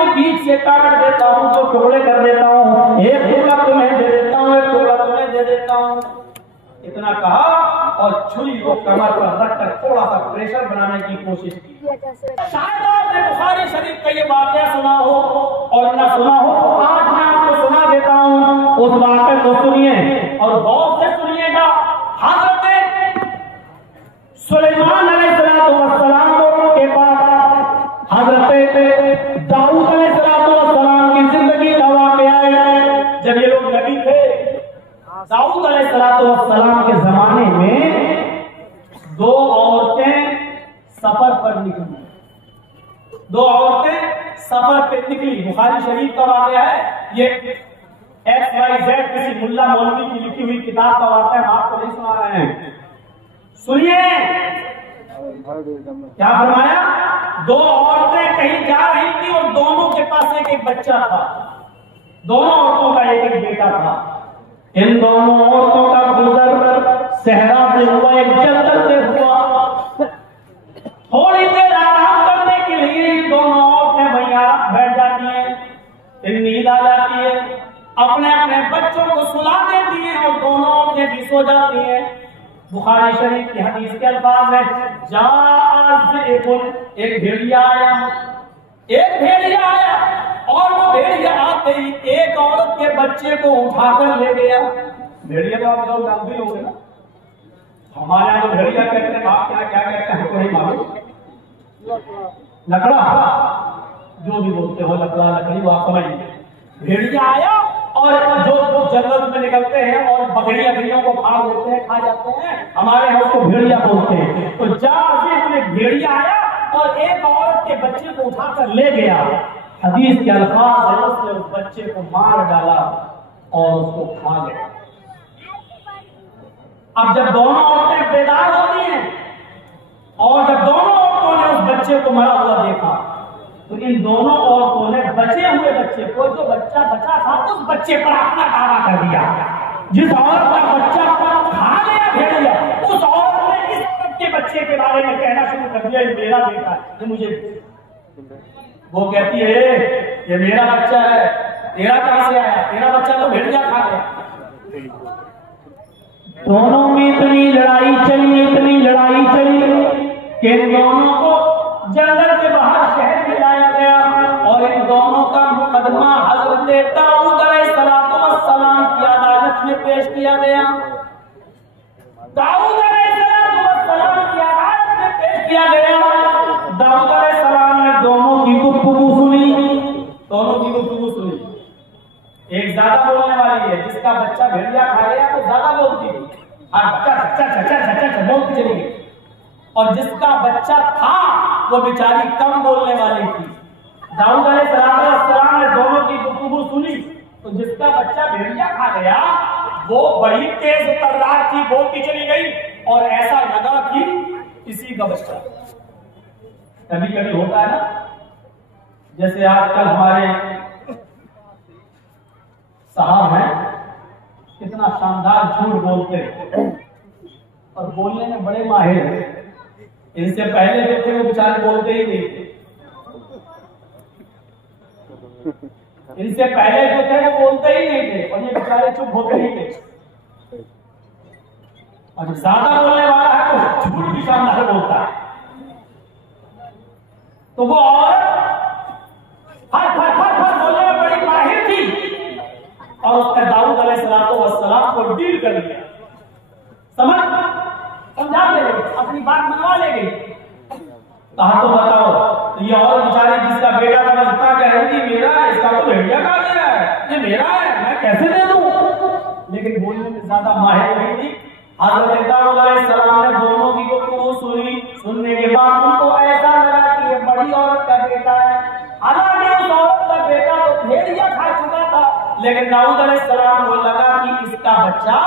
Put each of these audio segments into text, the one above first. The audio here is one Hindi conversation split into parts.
को बीच से काट देता हूँ, तो टुकड़े कर देता हूँ, एक टुकड़ा तुम्हें दे देता हूँ, एक टुकड़ा तुम्हें दे देता हूँ। इतना कहा और छुरी को कमर पर रखकर थोड़ा सा प्रेशर बनाने की कोशिश की। शायद आपने बुखारी शरीफ का ये वाकया सुना हो, और न सुना हो तो आज मैं आपको सुना देता हूँ। उस वाकये को सुनिए और गौर से सुनिएगा। हजरत सुलेमान अलैहिस्सलाम के बाद हजरत दाऊद अलैहिस्सलाम की जिंदगी का वाकया है। जब ये लोग नबी थे, दाऊद अलैहिस्सलाम के जमाने में दो औरतें सफर पर निकली। दो औरतें सफर पर निकली। बुखारी शरीफ का वाकया है। ये XYZ किसी मुल्ला मौलवी की लिखी हुई किताब का वाकया, हम आपको नहीं सुना रहे हैं। सुनिए क्या फरमाया। दो औरतें कहीं जा रही थी और दोनों के पास एक बच्चा था। दोनों औरतों का एक बेटा था। इन दोनों औरतों का गुजर सहरा से हुआ, एक जंगल से हुआ। थोड़ी देर आराम करने के लिए इन दोनों औरतें भैया बैठ जाती हैं, फिर नींद आ जाती है, अपने अपने बच्चों को सुला देती हैं और दोनों औरतें भी सो जाती हैं। बुखारी शरीफ की हदीस के अल्फाज है, एक भेड़िया आया, एक भेड़िया आया और वो भेड़िया आते ही एक औरत के बच्चे को उठाकर ले गया। भेड़िया तो आप लोग जानते होंगे ना, हमारे यहाँ तो भेड़िया कहते हैं, आप क्या क्या कहते हैं हमको नहीं मालूम। लकड़ा, जो भी बोलते हो, लकड़ा लकड़ी, वो आप समझिए। भेड़िया आया और जो जंगल में निकलते हैं और बकरियां बकरियों को फाड़ देते हैं, खा जाते हैं, हमारे यहाँ उसको भेड़िया बोलते हैं। तो एक भेड़िया आया और एक औरत के बच्चे को उठाकर ले गया। हदीस के अल्फाज है, उसने उस बच्चे को मार डाला और उसको खा गया। अब जब दोनों औरतें बेदार होती हैं और जब दोनों औरतों ने उस बच्चे को मरा हुआ देखा, तो इन दोनों औरतों ने बचे हुए बच्चे को, जो बच्चा बचा था, उस बच्चे पर अपना दावा कर दिया। जिस औरत का बच्चा खा गया भेड़िया, उस औरत ने इस औरत के बच्चे के बारे में कहना शुरू कर दिया, ये मेरा बेटा है, मुझे। वो कहती है ये मेरा बच्चा है, तेरा कहां से आया? तेरा बच्चा तो भेड़िया खा गया। दोनों में इतनी लड़ाई चली, इतनी लड़ाई चली कि इन दोनों को जंगल से बाहर शहर में लाया गया और इन दोनों का मुकदमा हजरत दाऊद अलैहिस्सलाम की अदालत में पेश किया गया। दाऊद अलैहिस्सलाम की अदालत में पेश किया गया। दाऊद अलैहिस्सलाम ने दोनों की गुफ्तगू सुनी, दोनों की गुफ्तगू सुनी। एक ज्यादा बोलने वाली है, जिसका बच्चा भेड़िया खा गया तो ज्यादा बोलती थी, बोलती चली गई। और जिसका बच्चा था वो बेचारी कम बोलने वाली थी। दाऊद अलैहिस्सलाम ने दोनों की गुफ्तगू सुनी, तो जिसका बच्चा भेड़िया खा गया वो बड़ी तेज तर्रार थी, बोलती चली गई और ऐसा लगा कि इसी का बच्चा। कभी कभी होता है ना, जैसे आजकल हमारे साहब हैं, कितना शानदार झूठ बोलते हैं और बोलने में बड़े माहिर हैं। इनसे पहले जो थे वो बेचारे बोलते ही नहीं थे। इनसे पहले जो थे वो बोलते ही नहीं थे और ये बेचारे चुप होते ही थे। और जो ज्यादा बोलने वाला है तो झूठ भी शानदार बोलता है। तो वो औरत फट फट फट फट बोलने में बड़ी माहिर थी और उसने दाऊद अलैहिस्सलाम को डील कर लिया, समझा ले गई, अपनी बात मनवा ले गई। कहा तो बताओ, तो ये और बेचारी जिसका बेटा था इतना कह रही थी मेरा है, इसका तो भेड़िया खा गया है, ये मेरा है, मैं कैसे दे दूं? लेकिन बोलने में ज्यादा माहिर नहीं थी। हज़रत दाऊद अलैहिस्सलाम ने दोनों की गुफ्तगू सुनी। सुनने के बाद उनको ऐसा लगा कि ये बड़ी औरत का बेटा है। हालांकि उस औरत का बेटा तो भेड़िया खा चुका था, लेकिन दाऊद अलैहिस्सलाम को लगा कि इसका बच्चा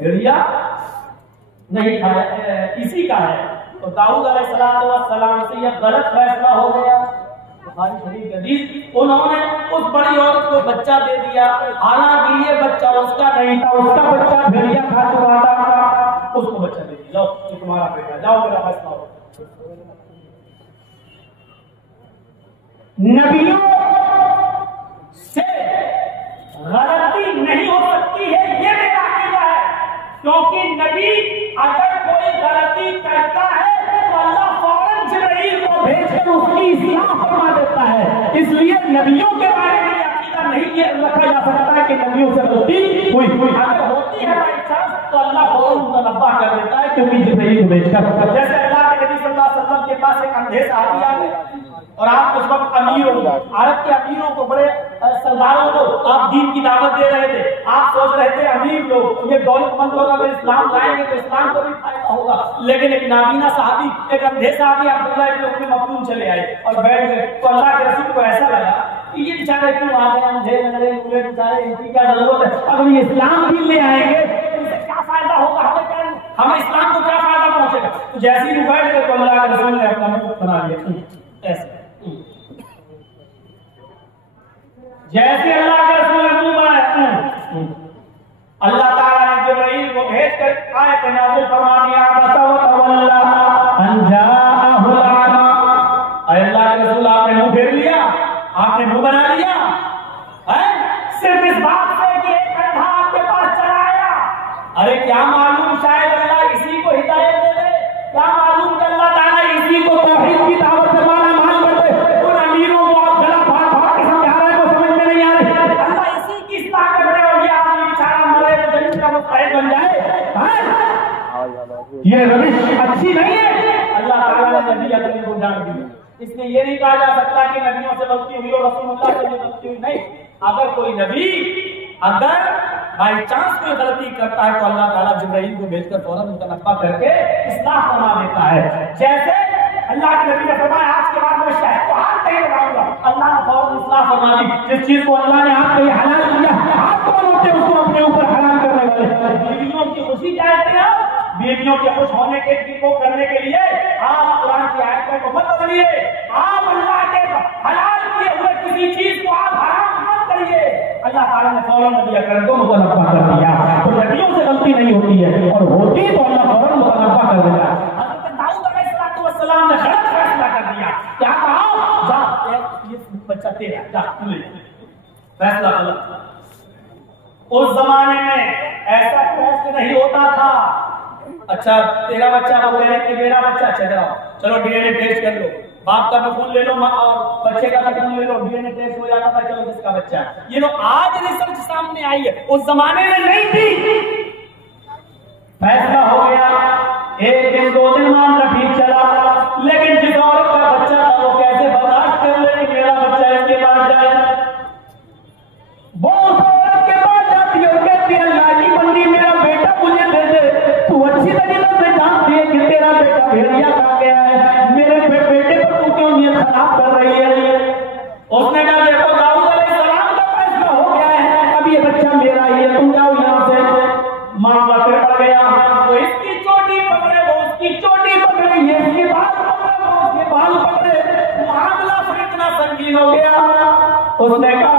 भेड़िया नहीं खाया, इसी का है। तो दाऊद अलैहिस्सलाम से यह गलत फैसला हो गया। बुखारी शरीफ हदीस, उन्होंने उस बड़ी औरत को बच्चा दे दिया, हालांकि ये बच्चा उसका नहीं था, उसका बच्चा भेड़िया खा चुका था, उसको बच्चा दे दिया, लो तुम्हारा बेटा, जाओ मेरा फैसला हो। नबियों से गलती नहीं हो सकती है, ये मेरा अकीदा है। क्योंकि नबी अगर कोई गलती करता है तो अल्लाह फौरन जिब्रील को भेजकर उसकी इस्लाह फरमा देता है। इसलिए नबियों के बारे में अकीदा नहीं ये रखा जा सकता है कि नबियों से गलती हुई, अगर होती है बाई चांस तो अल्लाह फौरन उनका नब्बा कर देता है, क्योंकि जिब्रील को भेजकर। जैसे अल्लाह के नबी सल्लल्लाहु अलैहि वसल्लम के पास एक अंधे साहबी आ गए और आप उस वक्त अमीर हो, अरब के अमीरों को, बड़े सरदारों को आप दीन की दावत दे रहे थे। आप सोच रहे थे अमीर लोग ये दौलतमंद लोग अगर इस्लाम लाएंगे तो इस्लाम को भी फायदा होगा। लेकिन एक नाबीना साहबी, एक अंधे साहबी अब्दुल्लाह इब्न उम्मी मक्तूम चले आए और बैठ गए। तो अल्लाह के रसूल को ऐसा लगा कि ये बेचारे क्यों आ गए, अंधे लंगड़े लूले बेचारे, इनकी क्या जरूरत है, अगर ये इस्लाम भी ले आएंगे तो इससे क्या फायदा होगा, हमें इस्लाम को क्या फायदा पहुंचेगा। तो जैसे ही बैठ गए तो अल्लाह के रसूल ने अपना मुंह बना लिया ऐसे। जैसे अल्लाह के रसूल ने मुंह बनाया, अल्लाह ताला ने जिब्रील को भेजकर आयत नाज़िल फरमा दिया, अल्लाह के रसूल आपने मुंह फेर लिया, आपने मुंह बना लिया है सिर्फ इस बात से कि एक अंधा आपके पास चला आया। अरे क्या मालूम शायद अल्लाह इसी को हिदायत दे दे, क्या मालूम कि अल्लाह ताला इसी को तौहीद की दावत से माला माल कर दे। उन अमीरों को आप गला फाड़ फाड़ के समझा रहे हो, समझ में नहीं आ रही, अल्लाह इसी की इस्लाह कर दे और ये आदमी बेचारा मरे तो जन्नत का मुस्तहिक बन जाए। ये रविश अच्छी नहीं है। अल्लाह ताला ने नबी अपने को डांट दिया। इसलिए ये नहीं कहा जा सकता कि नबियों से गलती हुई और रसूलुल्लाह से गलती हुई, नहीं। अगर कोई नबी अगर बाई चांस कोई गलती करता है तो अल्लाह ताला जिब्रील को भेजकर फौरन मुतनब्बा करके इस्लाह फरमा देता है। जैसे अल्लाह के नबी ने फरमाया आज के बाद मैं शहद को हाथ नहीं लगाऊंगा, अल्लाह ने फौरन इस्लाह फरमा दी। जिस चीज को अल्लाह ने हाथ से हलाल किया, हाथ कौन होते उसको अपने ऊपर हराम करने वाले। बीवियों की खुशी चाहते हैं आप, बीवियों के खुश होने के को करने के लिए आप कुरान की आयत को मत बदलिए, आप अल्लाह के हलाल किए हुए किसी चीज को आप हराम मत करिए। अल्लाह ताला ने फौरन नबी अकरम को मुतनब्बा कर दिया। तो नबियों से गलती नहीं होती है, और होती तो अल्लाह फौरन मुतनब्बा कर देता है। हज़रत दाऊद अलैहिस्सलाम ने गलत फैसला कर दिया, क्या कहा, जा ये बच्चा तेरा, जा तू ले, फैसला गलत। उस जमाने में ऐसा टेस्ट नहीं होता था। अच्छा तेरा बच्चा वो कह रहे कि मेरा बच्चा, अच्छा चलो डीएनए टेस्ट कर लो, बाप का भी खून ले लो माँ और बच्चे का भी खून ले लो, डीएनए टेस्ट हो जाता था, चलो किसका बच्चा है। ये लोग आज रिसर्च सामने आई है, उस जमाने में नहीं थी। फैसला हो गया, एक दिन 2 दिन मामला ठीक चला, लेकिन जिस औरत का बच्चा था वो कैसे बर्दाश्त कर ले कि मेरा बच्चा इसके पास जाए। वो उस औरत के पास जाती है और कहती है अल्लाह की बंदी मेरा बेटा मुझे दे दे, तू अच्छी तरीके से जानती है कि तेरा बेटा भेड़िया खा गया है, मेरे बेटे को तू क्यों ये खराब कर रही है। उसने कहा देखो दाऊद अलैहिस्सलाम का फैसला हो गया है, अब ये बच्चा मेरा ही है, तुम जाओ यहाँ से। मामला फिर बढ़ गया, वो इसकी चोटी पकड़े, वो उसकी चोटी पकड़े, ये इसके बाल पकड़े, वो उसके बाल पकड़े, मामला फिर इतना संगीन हो गया। उसने कहा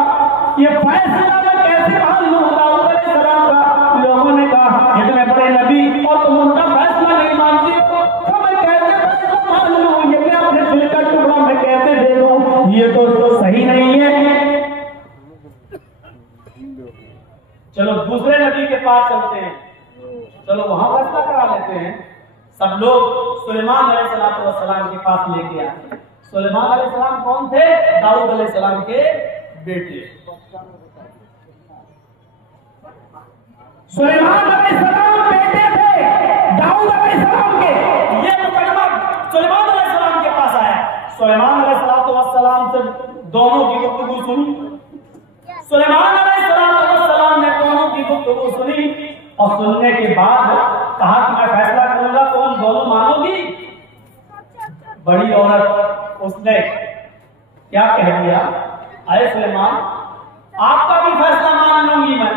ये फैसला मैं कैसे मान लूं दाऊद अलैहिस्सलाम का। लोगों ने कहा इतने बड़े नबी और तुम उनका फैसला नहीं मानते हो, तो मैं कैसे फैसला मान लूं, ये मैं अपने दिल का टुकड़ा मैं कैसे दे दूं, ये तो सही नहीं है। चलो दूसरे नबी के पास चलते हैं, चलो वहां फैसला करा लेते हैं। सब लोग सुलेमान अलैहिस्सलाम के पास लेके आए। सुलेमान अलैहिस्सलाम कौन थे, दाऊद अलैहिस्सलाम के बेटे। सुलेमान अलैहिस्सलाम बेटे थे दाऊद अलैहिस्सलाम के। ये मुकदमा सुलेमान अलैहिस्सलाम के पास आया। सुलेमान अलैहिस्सलाम से दोनों की गुफ्तगू सुनी। सुलेमान अलैहिस्सलाम ने दोनों की गुफ्तगू सुनी और सुनने के बाद कहा कि मैं फैसला करूंगा, तो तुम दोनों मानोगी। बड़ी औरत उसने क्या कह दिया, अरे सुलेमान आपका भी फैसला मान लूंगी मैं,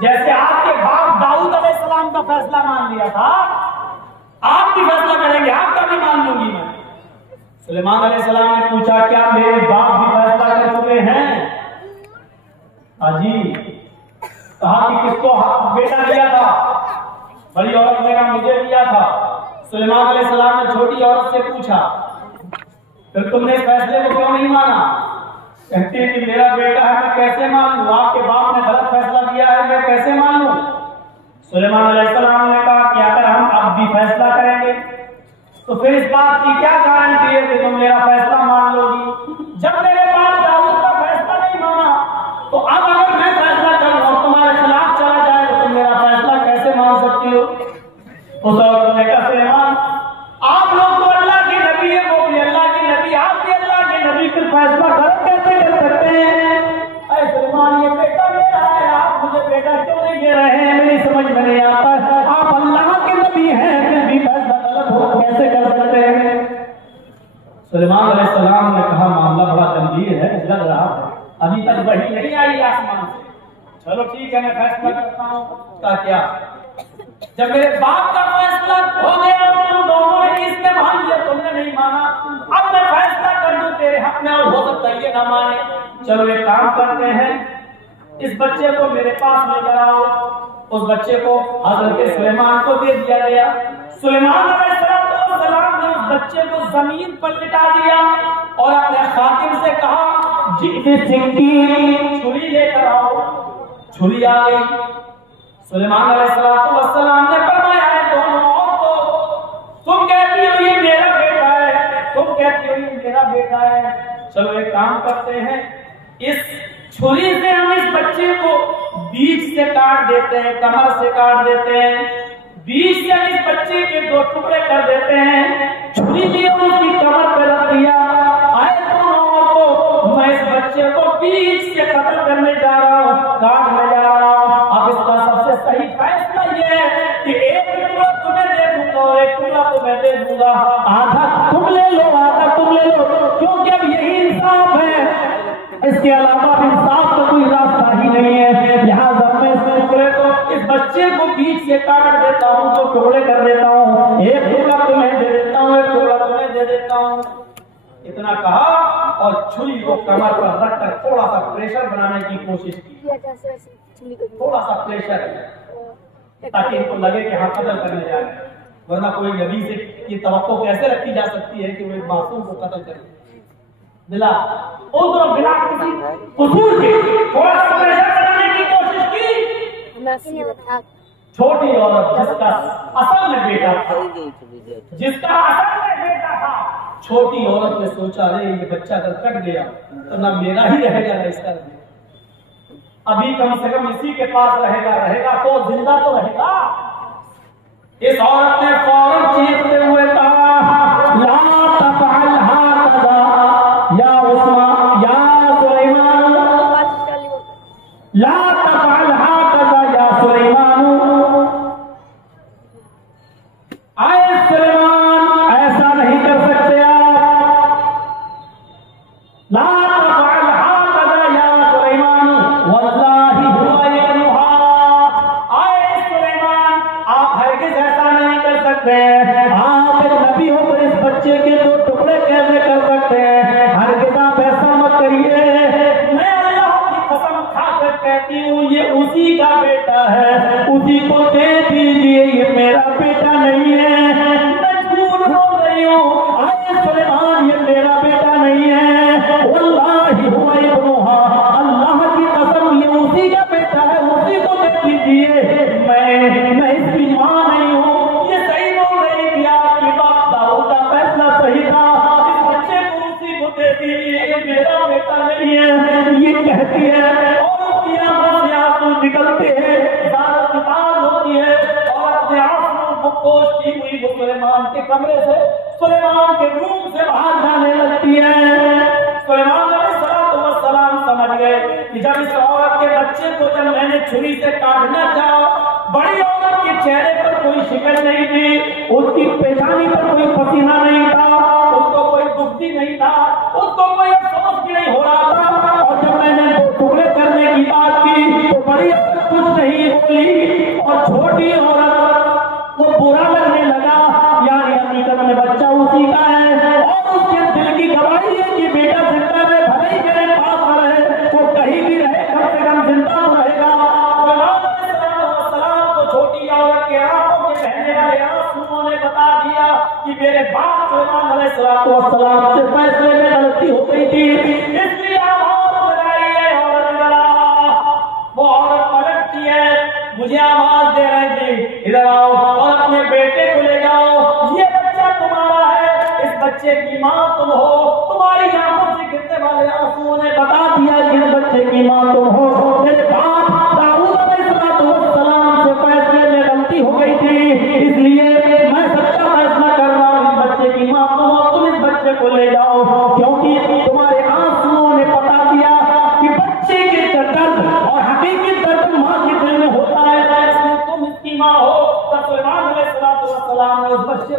जैसे आपके बाप दाऊद अलैहिस्सलाम का फैसला मान लिया था, आप भी फैसला करेंगे, आपका भी मान लूंगी मैं। सुलेमान अलैहिस्सलाम ने पूछा क्या मेरे बाप भी फैसला कर चुके हैं। अजी कहा कि किसको बेटा दिया था। बड़ी औरत ने कहा मुझे दिया था। सुलेमान अलैहिस्सलाम ने छोटी औरत से पूछा फिर तुमने इस फैसले को क्यों नहीं माना। कहती है कि मेरा बेटा है, मैं कैसे मान लूं? आपके बाप ने गलत फैसला किया है, मैं कैसे मान लूं? सुलेमान अलैहिस्सलाम ने कहा कि अगर हम अब भी फैसला करेंगे तो फिर इस बात की क्या गारंटी है कि तुम मेरा फैसला मान लोगी? जब मेरे बाप दाऊद का फैसला नहीं माना, तो अब अगर मैं फैसला करूं और तुम्हारे खिलाफ चला जाए तो तुम मेरा फैसला कैसे मान सकती हो? उस औरत ने कहा, सुलेमान, आप लोग तो अल्लाह के नबी है, वो भी अल्लाह के नबी, आप भी अल्लाह के नबी, फिर फैसला कैसे कर सकते हैं? अरे सुलेमान, ये बेटा मेरा है, आप मुझे बेटा क्यों नहीं दे रहे हैं? मेरी समझ में नहीं आता। आप अल्लाह के नबी हैं, फिर भी फैसला गलत हो कैसे कर सकते हैं? सुलेमान अलैहिस्सलाम ने कहा, मामला बड़ा गंभीर है, लग रहा है, अभी तक वही नहीं आई आसमान से। चलो ठीक है, मैं फैसला करता हूँ। का क्या? जब मेरे बाप का फैसला हो गया, तुम दोनों ने इसमें मान लिया, तुमने नहीं माना, अब मैं फैसला कर दूं तेरे हक में, और हो सकता है ये ना माने। चलो एक काम करते हैं, इस बच्चे को मेरे पास लेकर आओ। उस बच्चे को हजरत सुलेमान को दे दिया गया। सुलेमान अलैहिस्सलाम ने उस बच्चे को जमीन पर लिटा दिया और अपने खातिम से कहा, छुरी लेकर आओ। छुरी आ गई। सुलेमान अलैहिस्सलाम ने फरमाया, है दोनों औरतों, तुम कहती हो ये मेरा बेटा है, तुम कहती हो ये मेरा बेटा है। चलो एक काम करते हैं, इस छुरी से हम इस बच्चे को बीच से काट देते हैं, कमर से काट देते हैं, बीच से हम इस बच्चे के 2 टुकड़े कर देते हैं। छुरी लिए उसकी कमर पर रख दिया। आए तो मैं इस बच्चे को बीच से कत्ल करने जा रहा हूँ, काटने जा रहा हूँ। अब इसका सबसे सही फैसला ये है कि एक टुकड़ा तुम्हें दे दूंगा और एक टुकड़ा तुम्हें दे दूंगा, आधा तुम ले लो, आधा तुम ले लो, क्योंकि अब यही इंसाफ है। इसके अलावा इंसाफ का कोई रास्ता ही नहीं है। लिहाजा मैं इस टुकड़े को, इस बच्चे को बीच से काट देता हूँ, 2 टुकड़े कर देता हूँ, एक टुकड़ा तुम्हें दे देता हूँ, एक टुकड़ा तुम्हें दे देता हूँ। इतना कहा और छुरी को कमर पर रखकर थोड़ा सा प्रेशर बनाने की कोशिश की, थोड़ा सा प्रेशर, ताकि इनको लगे कि हाँ कत्ल करने जा रहे हैं। वरना कोई नबी से की तवक्को कैसे रखी जा सकती है कि वो एक मासूम को कत्ल करे? बिला बिला किसी कसूर के थोड़ा सा प्रेशर बनाने की कोशिश की। छोटी औरत जिसका असल में बेटा था, जिसका असल में बेटा था, छोटी औरत ने सोचा, अरे ये बच्चा अगर कट गया तो ना मेरा ही रहेगा ना इसका, अभी कम से कम इसी के पास रहेगा तो जिंदा तो रहेगा। इस औरत ने फौरन चीखते हुए कहा, ला तफअल हाकज़ा या उस्मान या सुलेमान, ला तफअल हाकज़ा या सुलेमान। आए सुलेमान, ऐसा नहीं कर सकते आप। ला तफअल हाकज़ा या सुलेमान, वल्लाहि हुवा यकनुहा। आए सुलेमान, आप हरगिज़ ऐसा नहीं कर सकते। आप एक नबी होकर इस बच्चे के 2 टुकड़े कैसे कर सकते हैं? हरगिज़ आप ऐसा मत करिए। मैं अल्लाह की कसम खाकर कहती हूँ, ये उसी का बेटा है, उसी को दे दीजिए, ये मेरा बेटा नहीं है। मैं झूठ बोल रही हूँ। आए सुलेमान, ये मेरा बेटा नहीं है। वल्लाहि हुवा इब्नुहा, अल्लाह की कसम ये उसी का बेटा है, उसी को दे दीजिए। मैं इसकी माँ नहीं हूँ। ये सही बोल रही थी, आपकी बाप दाऊद का फैसला सही था, इस बच्चे को उसी को दे दीजिए, ये मेरा बेटा नहीं है। ये कहती है और उसकी आंखों से आंसू निकलते हैं, दाद किताब होती है और अपने आंसू को पोंछती हुई वो सुलेमान के कमरे से, सुलेमान के रूम से बाहर जाने लगती है। सुलेमान अलैहिस्सलाम समझ गए कि जब इस औरत के बच्चे को जब मैंने छुरी से काटना चाहा, बड़ी औरत के चेहरे पर कोई शिकन नहीं थी, उसकी पेशानी पर कोई पसीना नहीं था, उसको कोई दुख भी नहीं था, उसको कोई अफसोस भी नहीं हो रहा था। और जब मैंने 2 टुकड़े करने की बात की तो बड़ी औरत कुछ नहीं बोली और छोटी औरत को बुरा लगने लगा, यानी हकीकत में बच्चा उसी का है और उसके दिल की गवाही है कि बेटा जिंदा रहे, भले ही मेरे पास रहे, वो कहीं भी रहे, कम से कम जिंदा रहेगा। छोटी औरत के आंखों में बहने वाले आंसुओं ने बता दिया कि मेरे बाप सुलेमान अलैहिस्सलाम से फैसले में गलती हो गई थी, इसलिए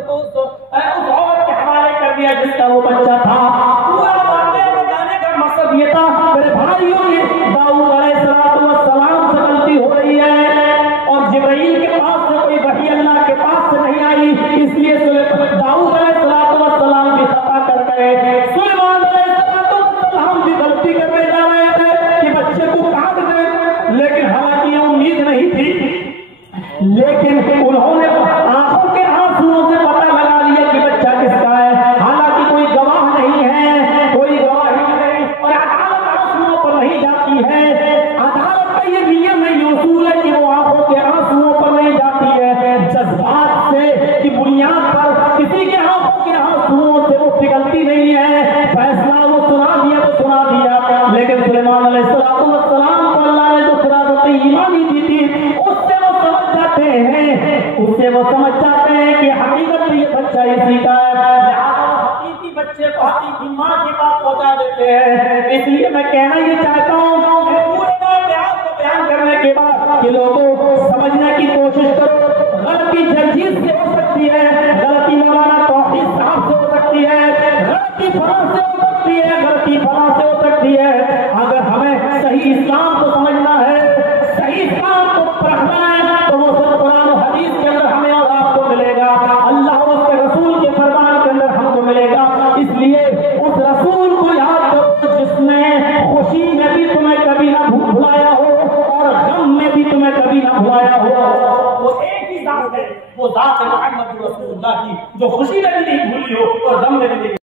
तो उस औरत के हवाले कर दिया जिसका वो बच्चा था। पूरा वाक़या बताने का मकसद ये था मेरे भाइयों की दाऊद अलैहिस्सलाम से गलती हो रही है और जिब्राइल के पास से कोई वही अल्लाह के पास से नहीं आई, इसलिए दाऊद अलैहिस्सलाम भी खता कर गए। सुलेमान अलैहिस्सलाम भी गलती करने जा रहे थे कि बच्चे को काट दें, लेकिन हालांकि उम्मीद नहीं थी, लेकिन उन्होंने आंखों के आंसुओं से पता लगा लिया कि बच्चा किसका है। हालांकि कोई गवाह नहीं है, कोई गवाही नहीं, और अदालत आंसुओं पर नहीं जाती है। अदालत का ये नियम है, ये उसूल है कि वो आंखों के आंसुओं पर नहीं जाती है, जज्बात से की बुनियाद पर किसी के आंखों के आंसुओं से वो पिघलती नहीं है। फैसला वो सुना दिया तो सुना दिया, लेकिन सुलेमान अलैहिस्सलाम को अल्लाह ने जो खिलाफत ईमानी दी थी उससे वो समझ जाते हैं कि हकीकत ये बच्चा इसी का है, लिहाजा वो हकीकी बच्चे को हकीकी माँ के पास पहुंचा देते हैं। इसलिए मैं कहना ये चाहता हूँ कि पूरे बयान को बयान करने के बाद कि लोगों समझने की कोशिश करो, गलती जर्जीज से हो सकती है, गलती मौलाना तौहीद साहब से हो सकती है, गलती फलां से हो सकती है, गलती फलां से हो सकती है। अगर हमें सही इस्लाम को समझना है, सही इस्लाम को परखना है, तो वो सिर्फ कुरान और हदीस के अंदर हमें और आपको मिलेगा, अल्लाह और उसके रसूल के फरमान के अंदर हमको मिलेगा। इसलिए उस रसूल को याद करो जिसने खुशी में भी तुम्हें कभी ना भुलाया हो और गम में भी तुम्हें कभी ना भुलाया हो। वो एक ही जात है, वो जात है मुहम्मद रसूलुल्लाह की, जो खुशी में भी नहीं भूली हो और गम में भी नहीं।